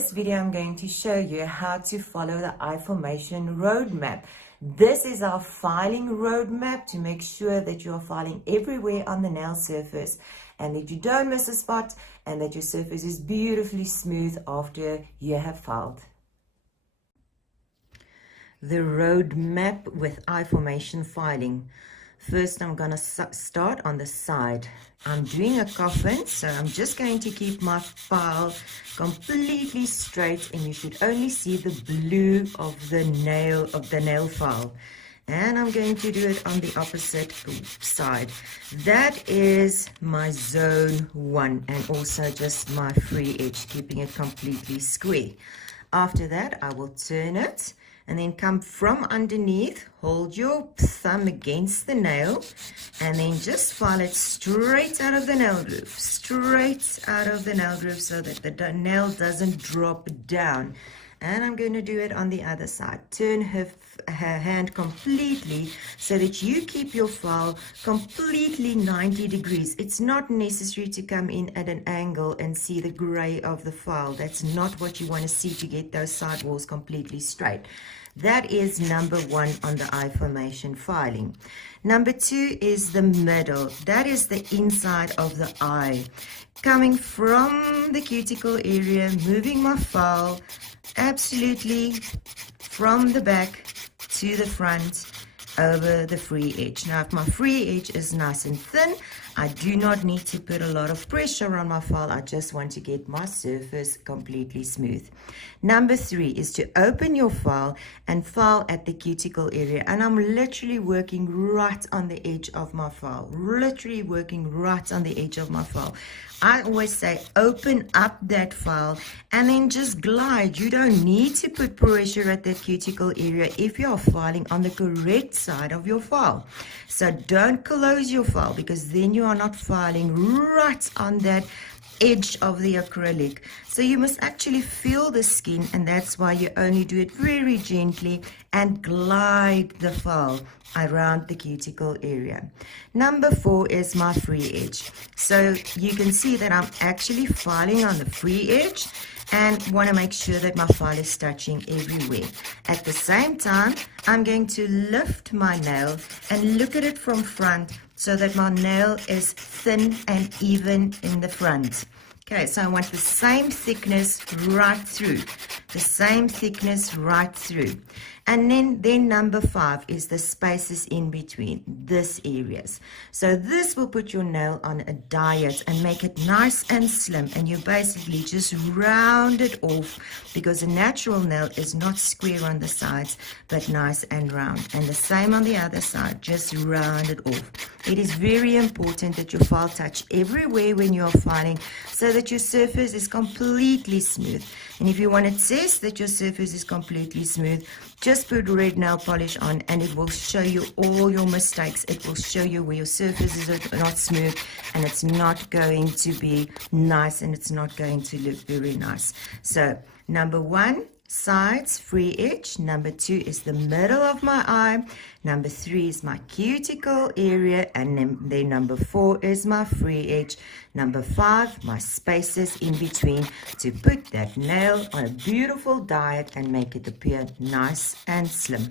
this video, I'm going to show you how to follow the eye formation roadmap. This is our filing roadmap to make sure that you are filing everywhere on the nail surface and that you don't miss a spot and that your surface is beautifully smooth after you have filed. The roadmap with eye formation filing. First, I'm going to start on the side. I'm doing a coffin, so I'm just going to keep my file completely straight, and you should only see the blue of the nail file. And I'm going to do it on the opposite side. That is my zone 1, and also just my free edge, keeping it completely square. After that, I will turn it and then come from underneath, hold your thumb against the nail, and then just file it straight out of the nail groove, so that the nail doesn't drop down. And I'm going to do it on the other side. Turn her hand completely so that you keep your file completely 90 degrees. It's not necessary to come in at an angle and see the gray of the file. That's not what you want to see to get those side walls completely straight. That is number 1 on the eye formation filing. Number 2 is the middle. That is the inside of the eye. Coming from the cuticle area, moving my file absolutely from the back to the front over the free edge. Now, if my free edge is nice and thin, I do not need to put a lot of pressure on my file. I just want to get my surface completely smooth. Number 3 is to open your file and file at the cuticle area. And I'm literally working right on the edge of my file. I always say open up that file and then just glide. You don't need to put pressure at that cuticle area if you are filing on the correct side of your file. So don't close your file, because then you are not filing right on that edge of the acrylic. So you must actually feel the skin, and that's why you only do it very gently and glide the file around the cuticle area. Number 4 is my free edge. So you can see that I'm actually filing on the free edge and want to make sure that my file is touching everywhere. At the same time, I'm going to lift my nail and look at it from front so that my nail is thin and even in the front. Okay, so I want the same thickness right through. And then number 5 is the spaces in between these areas. So this will put your nail on a diet and make it nice and slim. And you basically just round it off, because a natural nail is not square on the sides, but nice and round. And the same on the other side, just round it off. It is very important that your file touch everywhere when you are filing, so that your surface is completely smooth. And if you want to test that your surface is completely smooth, just put red nail polish on and it will show you all your mistakes. It will show you where your surfaces are not smooth, and it's not going to be nice, and it's not going to look very nice. So number 1, sides, free edge. Number 2 is the middle of my eye. Number 3 is my cuticle area, and then number 4 is my free edge. Number 5, my spaces in between, to put that nail on a beautiful diet and make it appear nice and slim.